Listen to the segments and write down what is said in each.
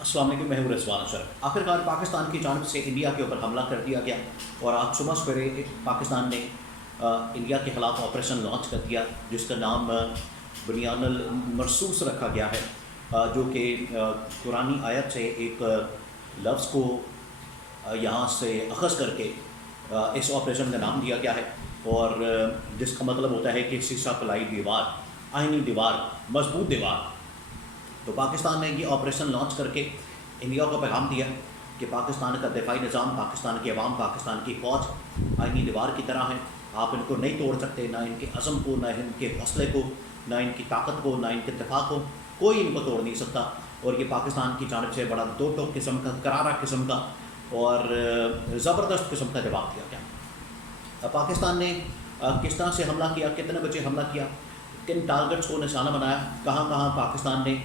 السلام علیکم، میں ہوں رضوان اشرف۔ آخرکار پاکستان کی جانب سے انڈیا کے اوپر حملہ کر دیا گیا اور آج صبح سویرے پاکستان نے انڈیا کے خلاف آپریشن لانچ کر دیا، جس کا نام بنیان المرصوص رکھا گیا ہے، جو کہ قرآنی آیت سے ایک لفظ کو یہاں سے اخذ کر کے اس آپریشن کا نام دیا گیا ہے، اور جس کا مطلب ہوتا ہے کہ سیسا پلائی دیوار، آئینی دیوار، مضبوط دیوار۔ تو پاکستان نے یہ آپریشن لانچ کر کے انڈیا کو پیغام دیا کہ پاکستان کا دفاعی نظام، پاکستان کی عوام، پاکستان کی فوج آئینی دیوار کی طرح ہیں، آپ ان کو نہیں توڑ سکتے، نہ ان کے عزم کو، نہ ان کے حوصلے کو، نہ ان کی طاقت کو، نہ ان کے دفاع کو، کوئی ان کو توڑ نہیں سکتا۔ اور یہ پاکستان کی جانب سے بڑا دو ٹوک قسم کا، کرارا قسم کا اور زبردست قسم کا جواب دیا گیا۔ پاکستان نے کس طرح سے حملہ کیا، کتنے بجے حملہ کیا، کن ٹارگٹس کو نشانہ بنایا، کہاں کہاں پاکستان نے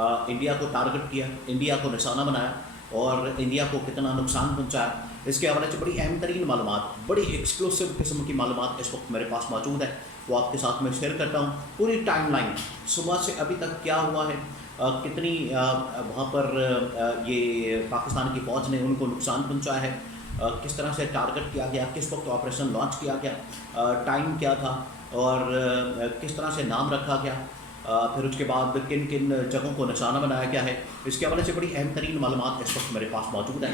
انڈیا کو ٹارگٹ کیا، انڈیا کو نشانہ بنایا اور انڈیا کو کتنا نقصان پہنچایا، اس کے حوالے سے بڑی اہم ترین معلومات، بڑی ایکسکلوسیو قسم کی معلومات اس وقت میرے پاس موجود ہے، وہ آپ کے ساتھ میں شیئر کرتا ہوں۔ پوری ٹائم لائن، صبح سے ابھی تک کیا ہوا ہے، کتنی وہاں پر یہ پاکستان کی فوج نے ان کو نقصان پہنچایا ہے، کس طرح سے ٹارگٹ کیا گیا، کس وقت آپریشن لانچ کیا گیا، ٹائم کیا تھا اور کس طرح سے نام رکھا گیا، پھر اس کے بعد کن کن جگہوں کو نشانہ بنایا گیا ہے، اس کے حوالے سے بڑی اہم ترین معلومات اس وقت میرے پاس موجود ہیں۔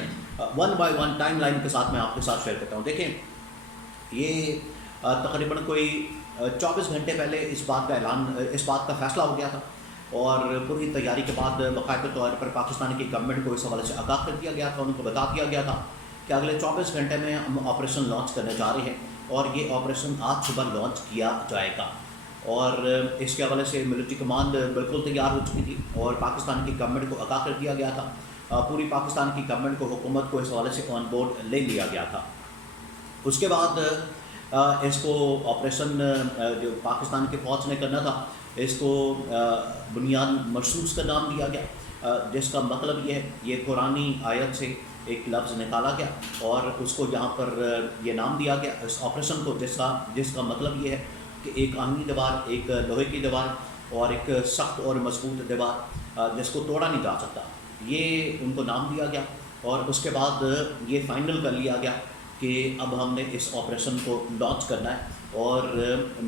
One by one time line کے ساتھ میں آپ کے ساتھ شیئر کرتا ہوں۔ دیکھیں، یہ تقریباً کوئی 24 گھنٹے پہلے اس بات کا فیصلہ ہو گیا تھا، اور پوری تیاری کے بعد باقاعدہ طور پر پاکستان کی گورنمنٹ کو اس حوالے سے آگاہ کر دیا گیا تھا، ان کو بتا دیا گیا تھا کہ اگلے 24 گھنٹے میں ہم آپریشن لانچ کرنے جا رہے ہیں، اور یہ آپریشن آج صبح لانچ کیا جائے گا۔ اور اس کے حوالے سے ملٹری کمانڈ بالکل تیار ہو چکی تھی اور پاکستان کی گورنمنٹ کو آگاہ کر دیا گیا تھا، پوری پاکستان کی گورنمنٹ کو، حکومت کو اس حوالے سے آن بورڈ لے لیا گیا تھا۔ اس کے بعد اس کو آپریشن جو پاکستان کی فوج نے کرنا تھا، اس کو بنیان مرصوص کا نام دیا گیا، جس کا مطلب یہ ہے، یہ قرآنی آیت سے ایک لفظ نکالا گیا اور اس کو یہاں پر یہ نام دیا گیا اس آپریشن کو، جس کا مطلب یہ ہے کہ ایک آئینی دیوار، ایک لوہے کی دیوار اور ایک سخت اور مضبوط دیوار جس کو توڑا نہیں جا سکتا، یہ ان کو نام دیا گیا۔ اور اس کے بعد یہ فائنل کر لیا گیا کہ اب ہم نے اس آپریشن کو لانچ کرنا ہے اور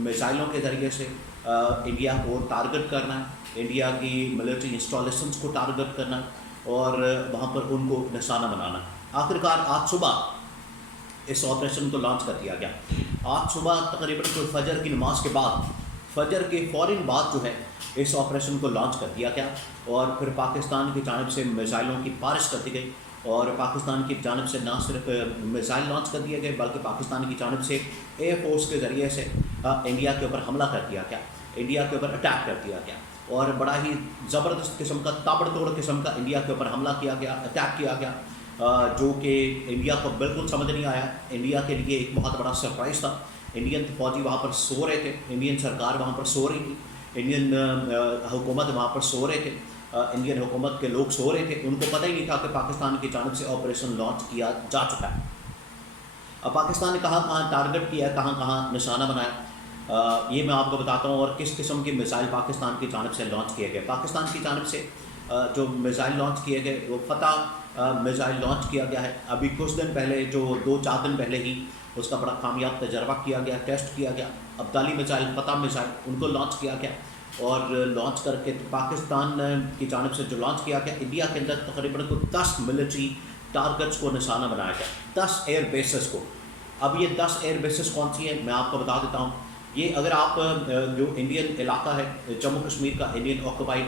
میزائلوں کے ذریعے سے انڈیا کو ٹارگٹ کرنا ہے، انڈیا کی ملٹری انسٹالیشنز کو ٹارگٹ کرنا ہے اور وہاں پر ان کو نشانہ بنانا ہے۔ آخرکار آج صبح اس آپریشن کو لانچ کر دیا گیا۔ آج صبح تقریباً کوئی فجر کی نماز کے بعد، فجر کے فوراً بعد جو ہے اس آپریشن کو لانچ کر دیا گیا، اور پھر پاکستان کی جانب سے میزائلوں کی بارش کر دی گئی، اور پاکستان کی جانب سے نہ صرف میزائل لانچ کر دیے گئے بلکہ پاکستان کی جانب سے ایئر فورس کے ذریعے سے انڈیا کے اوپر حملہ کر دیا گیا، انڈیا کے اوپر اٹیک کر دیا گیا، اور بڑا ہی زبردست قسم کا، تابڑ توڑ قسم کا انڈیا کے اوپر حملہ کیا گیا، اٹیک کیا گیا، جو کہ انڈیا کو بالکل سمجھ نہیں آیا۔ انڈیا کے لیے ایک بہت بڑا سرپرائز تھا۔ انڈین فوجی وہاں پر سو رہے تھے، انڈین سرکار وہاں پر سو رہی تھی، انڈین حکومت وہاں پر سو رہے تھے، انڈین حکومت کے لوگ سو رہے تھے، ان کو پتہ ہی نہیں تھا کہ پاکستان کی جانب سے آپریشن لانچ کیا جا چکا ہے۔ اب پاکستان نے کہاں کہاں ٹارگٹ کیا ہے، کہاں کہاں نشانہ بنایا، یہ میں آپ کو بتاتا ہوں، اور کس قسم کے میزائل پاکستان کی جانب سے لانچ کیے گئے۔ پاکستان کی جانب سے جو میزائل لانچ کیے گئے وہ فتح میزائل لانچ کیا گیا ہے۔ ابھی کچھ دن پہلے، جو 2-4 دن پہلے ہی اس کا بڑا کامیاب تجربہ کیا گیا، ٹیسٹ کیا گیا۔ ابدالی میزائل، فتح میزائل، ان کو لانچ کیا گیا، اور لانچ کر کے پاکستان کی جانب سے جو لانچ کیا گیا، انڈیا کے اندر تقریباً 10 ملٹری ٹارگٹس کو نشانہ بنایا گیا، 10 ایئر بیسز کو۔ اب یہ 10 ایئر بیسز کون سی ہیں میں آپ کو بتا دیتا ہوں۔ یہ اگر آپ جو انڈین علاقہ ہے جموں کشمیر کا، انڈین آکوپائڈ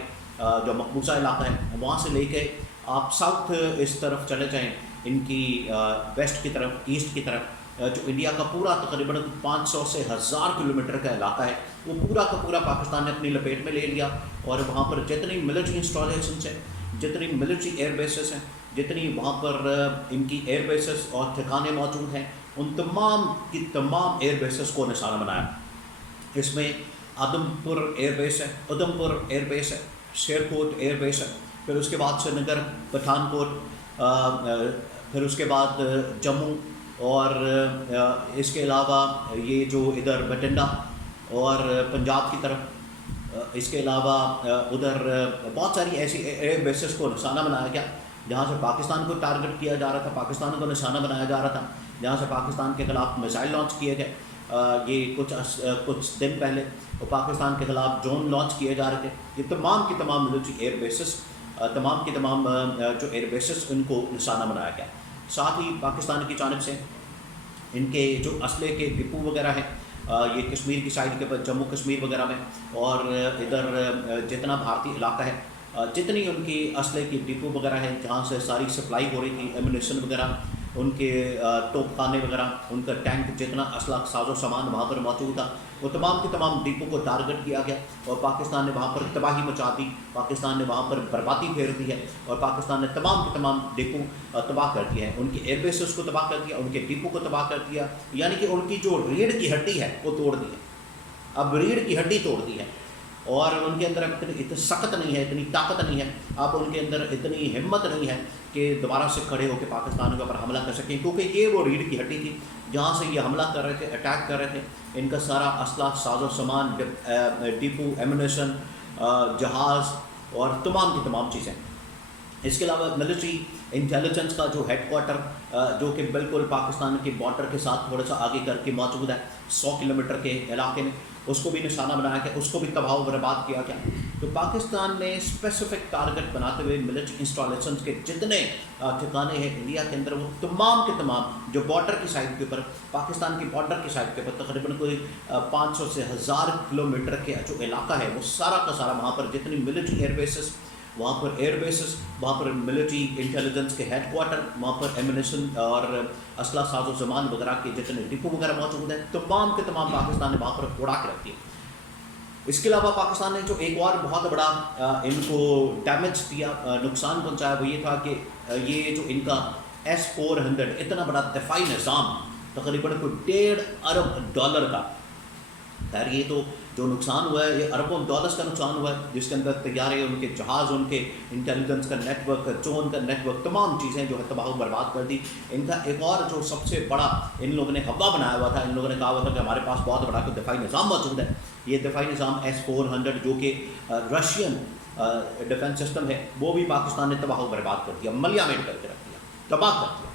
جو مقبوضہ علاقہ ہے، وہاں سے لے کے آپ ساؤتھ اس طرف چلے جائیں، ان کی ویسٹ کی طرف، ایسٹ کی طرف، جو انڈیا کا پورا تقریباً 500 سے 1000 کلومیٹر کا علاقہ ہے، وہ پورا کا پورا پاکستان نے اپنی لپیٹ میں لے لیا، اور وہاں پر جتنی ملٹری انسٹالیشنس ہیں، جتنی ملٹری ایئر بیسز ہیں، جتنی وہاں پر ان کی ایئر بیسز اور ٹھکانے موجود ہیں، ان تمام کی تمام ایئر بیسز کو نشانہ بنایا۔ اس میں آدم پور ایئر بیس ہے، ادھم پور ایئر بیس ہے، شیرکوٹ ایئر بیس ہے، پھر اس کے بعد سری نگر، پٹھان کوٹ، پھر اس کے بعد جموں، اور اس کے علاوہ یہ جو ادھر بٹنڈا اور پنجاب کی طرف، اس کے علاوہ ادھر بہت ساری ایسی ایئر بیسز کو نشانہ بنایا گیا جہاں سے پاکستان کو ٹارگٹ کیا جا رہا تھا، پاکستان کو نشانہ بنایا جا رہا تھا، جہاں سے پاکستان کے خلاف میزائل لانچ کیے گئے. یہ کچھ دن پہلے پاکستان کے خلاف ڈرون لانچ کیے جا رہے تھے. یہ تمام کی تمام ملٹری ایئر بیسز، تمام کی تمام جو ایئر بیسز ان کو نشانہ بنایا گیا. ساتھ ہی پاکستان کی جانب سے ان کے جو اسلحے کے ڈپو وغیرہ ہیں یہ کشمیر کی سائڈ کے پر جموں کشمیر وغیرہ میں، اور ادھر جتنا بھارتی علاقہ ہے جتنی ان کی اسلحے کی ڈپو وغیرہ ہے جہاں سے ساری سپلائی ہو رہی تھی، ایمونیشن وغیرہ، ان کے توپ خانے وغیرہ، ان کا ٹینک، جتنا اسلحہ ساز و سامان وہاں پر موجود تھا وہ تمام کے تمام ڈپو کو ٹارگٹ کیا گیا اور پاکستان نے وہاں پر تباہی مچا دی، پاکستان نے وہاں پر بربادی پھیر دی ہے اور پاکستان نے تمام کے تمام ڈپو تباہ کر دیا ہے. ان کی ایئر بیسز کو تباہ کر دیا، ان کے ڈپو کو تباہ کر دیا، یعنی کہ ان کی جو ریڑھ کی ہڈی ہے وہ توڑ دی ہے. اب ریڑھ کی ہڈی توڑ دی ہے اور ان کے اندر اتنی سخت نہیں ہے، اتنی طاقت نہیں ہے، اب ان کے اندر اتنی ہمت نہیں ہے کہ دوبارہ سے کھڑے ہو کے پاکستان کے اوپر حملہ کر سکیں، کیونکہ یہ وہ ریڑھ کی ہڈی تھی جہاں سے یہ حملہ کر رہے تھے، اٹیک کر رہے تھے. ان کا سارا اسلحہ، ساز و سامان، ڈپو، ایمونیشن، جہاز اور تمام کی تمام چیزیں. اس کے علاوہ ملٹری انٹیلیجنس کا جو ہیڈ کوارٹر جو کہ بالکل پاکستان کے بارڈر کے ساتھ تھوڑا سا آگے کر کے موجود ہے 100 کلومیٹر کے علاقے میں، اس کو بھی نشانہ بنایا گیا، اس کو بھی تباہ و برباد کیا گیا. تو پاکستان نے اسپیسیفک ٹارگٹ بناتے ہوئے ملٹری انسٹالیشنز کے جتنے ٹھکانے ہیں انڈیا کے اندر وہ تمام کے تمام جو بارڈر کی سائڈ کے اوپر، پاکستان کی بارڈر کی سائڈ کے اوپر تقریباً کوئی 500 سے 1000 کلومیٹر کے جو علاقہ ہے وہ سارا کا سارا وہاں پر جتنی ملٹری ایئر بیسز، وہاں پر ایئر بیسز، وہاں پر ملٹری انٹیلیجنس کے ہیڈ کوارٹر، وہاں پر ایمونیشن اور اسلحہ ساز و سامان وغیرہ کے جتنے ڈپو وغیرہ موجود ہیں تمام کے تمام پاکستان نے وہاں پر اڑا کے رکھ دیے. اس کے علاوہ پاکستان نے جو ایک اور بہت بڑا ان کو ڈیمیج دیا، نقصان پہنچایا، وہ یہ تھا کہ یہ جو ان کا S-400 اتنا بڑا دفاعی نظام تقریباً کوئی $1.5 ارب کا، خیر یہ تو جو نقصان ہوا ہے یہ اربوں ڈالرز کا نقصان ہوا ہے، جس کے اندر طیارے، ان کے جہاز، ان کے انٹیلیجنس کا نیٹ ورک، ڈرون کا نیٹ ورک، تمام چیزیں جو ہے تباہ و برباد کر دی. ان کا ایک اور جو سب سے بڑا ان لوگوں نے ہوا بنایا ہوا تھا، ان لوگوں نے کہا ہوا تھا کہ ہمارے پاس بہت بڑا کوئی دفاعی نظام موجود ہے. یہ دفاعی نظام S-400 جو کہ رشین ڈیفنس سسٹم ہے وہ بھی پاکستان نے تباہ و برباد کر دیا، ملیا میٹ کر کے رکھ دیا، تباہ کر دیا.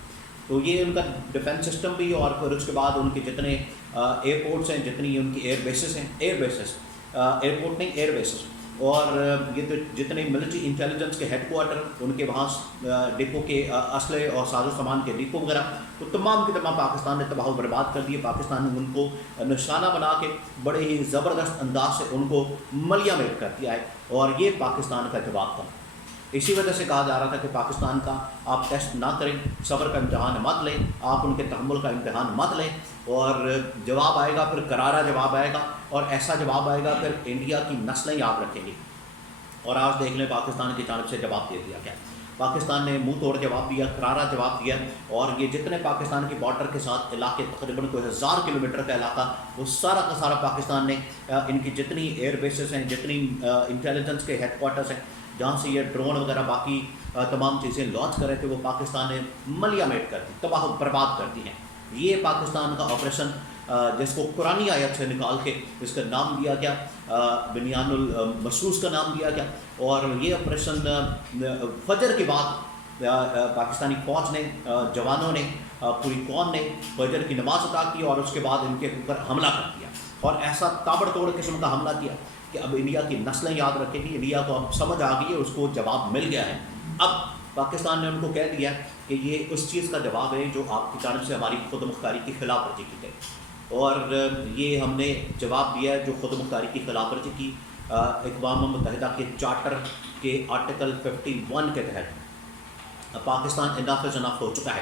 تو یہ ان کا ڈیفنس سسٹم بھی، اور پھر اس کے بعد ان کے جتنے ایئرپورٹس ہیں، جتنی ان کی ایئر بیسز ہیں، ایئرپورٹ نہیں ایئر بیسز، اور یہ جتنے ملٹری انٹیلیجنس کے ہیڈ کوارٹر، ان کے وہاں ڈپو کے اسلحے اور ساز و سامان کے ڈپو وغیرہ، تو تمام کے تمام پاکستان نے تباہ و برباد کر دیے. پاکستان نے ان کو نشانہ بنا کے بڑے ہی زبردست انداز سے ان کو ملیا میٹ کر دیا ہے، اور یہ پاکستان کا جواب تھا. اسی وجہ سے کہا جا رہا تھا کہ پاکستان کا آپ ٹیسٹ نہ کریں، صبر کا امتحان مت لیں، آپ ان کے تحمل کا امتحان مت لیں، اور جواب آئے گا پھر کرارا جواب آئے گا، اور ایسا جواب آئے گا پھر انڈیا کی نسلیں یاد رکھیں گی. اور آج دیکھ لیں پاکستان کی جانب سے جواب دے دیا گیا. پاکستان نے منہ توڑ جواب دیا، کرارا جواب دیا، اور یہ جتنے پاکستان کی بارڈر کے ساتھ علاقے تقریباً کوئی 1000 کلومیٹر کا علاقہ، وہ سارا کا سارا پاکستان نے ان کی جتنی ایئر بیسز ہیں، جتنی انٹیلیجنس کے ہیڈ کوارٹرز ہیں جہاں سے یہ ڈرون وغیرہ باقی تمام چیزیں لانچ کر رہے تھے، وہ پاکستان نے ملیا میٹ کر دی، تباہ و برباد کر دی ہیں. یہ پاکستان کا آپریشن جس کو قرآنی آیت سے نکال کے اس کا نام دیا گیا، بنیان المسوس کا نام دیا گیا. اور یہ آپریشن فجر کے بعد پاکستانی فوج نے، جوانوں نے، پوری قوم نے فجر کی نماز ادا کی اور اس کے بعد ان کے اوپر حملہ کر دیا، اور ایسا تابڑ توڑ قسم کا حملہ کیا کہ اب انڈیا کی نسلیں یاد رکھیں گی. انڈیا کو اب سمجھ آ گئی ہے، اس کو جواب مل گیا ہے. اب پاکستان نے ان کو کہہ دیا کہ یہ اس چیز کا جواب ہے جو آپ کی جانب سے ہماری خود مختاری کی خلاف ورزی کی گئی، اور یہ ہم نے جواب دیا ہے جو خود مختاری کی خلاف ورزی کی اقوام متحدہ کے چارٹر کے آرٹیکل 51 کے تحت پاکستان اناف جناف ہو چکا ہے.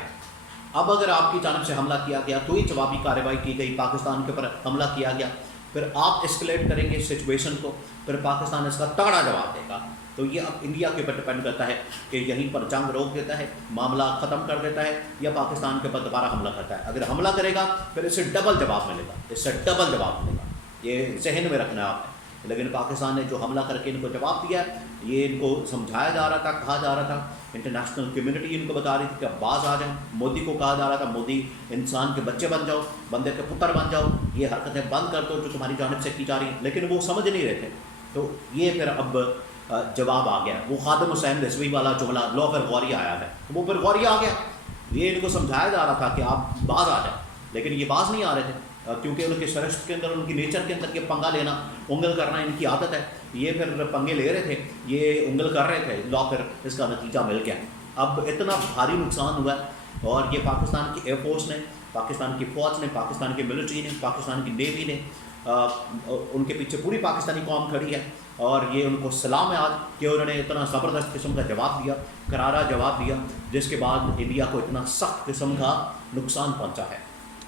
اب اگر آپ کی جانب سے حملہ کیا گیا، کوئی جوابی کارروائی کی گئی، پاکستان کے اوپر حملہ کیا گیا، پھر آپ اسکلیٹ کریں گے سچویشن کو، پھر پاکستان اس کا تگڑا جواب دے گا. تو یہ اب انڈیا کے اوپر ڈپینڈ کرتا ہے کہ یہیں پر جنگ روک دیتا ہے، معاملہ ختم کر دیتا ہے، یا پاکستان کے اوپر دوبارہ حملہ کرتا ہے. اگر حملہ کرے گا پھر اس سے ڈبل جواب ملے گا، اس سے ڈبل جواب ملے گا، یہ ذہن میں رکھنا ہے آپ نے. لیکن پاکستان نے جو حملہ کر کے ان کو جواب دیا، یہ ان کو سمجھایا جا رہا تھا، کہا جا رہا تھا، انٹرنیشنل کمیونٹی ان کو بتا رہی تھی کہ اب باز آ جائیں. مودی کو کہا جا رہا تھا مودی انسان کے بچے بن جاؤ، بندے کے پتر بن جاؤ، یہ حرکتیں بند کر دو جو تمہاری جانب سے کی جا رہی ہیں. لیکن وہ سمجھ نہیں رہے تھے، تو یہ پھر اب جواب آ گیا. وہ خادم حسین رضوی والا جملہ لو پھر غوریہ آیا ہے, وہ پھر غوریہ آ گیا. یہ ان کو سمجھایا جا رہا تھا کہ آپ باز آ جائیں, لیکن یہ باز نہیں آ رہے تھے کیونکہ ان کے سرشت کے اندر, ان کی نیچر کے اندر یہ پنگا لینا, انگل کرنا ان کی عادت ہے. یہ پھر پنگے لے رہے تھے, یہ انگل کر رہے تھے, لو پھر اس کا نتیجہ مل گیا. اب اتنا بھاری نقصان ہوا ہے, اور یہ پاکستان کی ایئر فورس نے, پاکستان کی فوج نے, پاکستان کی ملٹری نے, پاکستان کی نیوی نے, ان کے پیچھے پوری پاکستانی قوم کھڑی ہے, اور یہ ان کو سلام ہے آج کہ انہوں نے اتنا زبردست قسم کا جواب دیا, کرارا جواب دیا, جس کے بعد انڈیا کو اتنا سخت قسم کا نقصان پہنچا ہے.